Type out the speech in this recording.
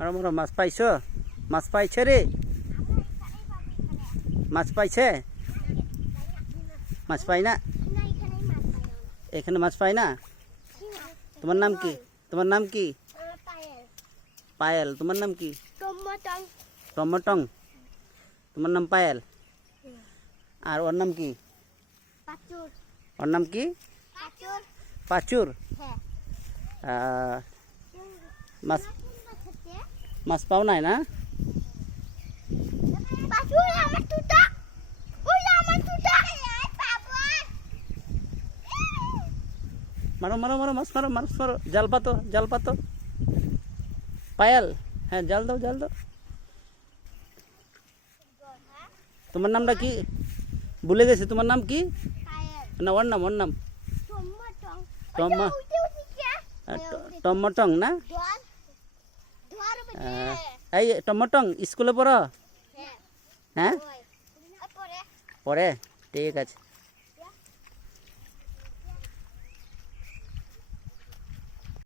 মারো মারো মাছ পাইছো? মাছ পাইছে রে? মাছ পাইছে? মাছ পাই না। এখানে মাছ পাই না? তোমার নাম কি? তোমার নাম কি? পায়েল। তোমার নাম কি? টমেটো, তোমার নাম পায়েল? আর ওর নাম কি? ওর নাম কি? পাঁচুর? হ্যাঁ। মাছ মাছ? পাও নাই না। মারো মারো মারো মাছ মারো মাছ মারো জাল পাতো জাল পাতো পায়েল হ্যাঁ জাল দাও জাল দাও তোমার নামটা কি ভুলে গেছে তোমার নাম কি না ওর নাম ওর নাম টমেটো। টমা- ওই যে উঠে উঠেছে। টমটং না এই টমটং স্কুলে পড়ো? হ্যাঁ। হ্যাঁ? পরে ঠিক আছে।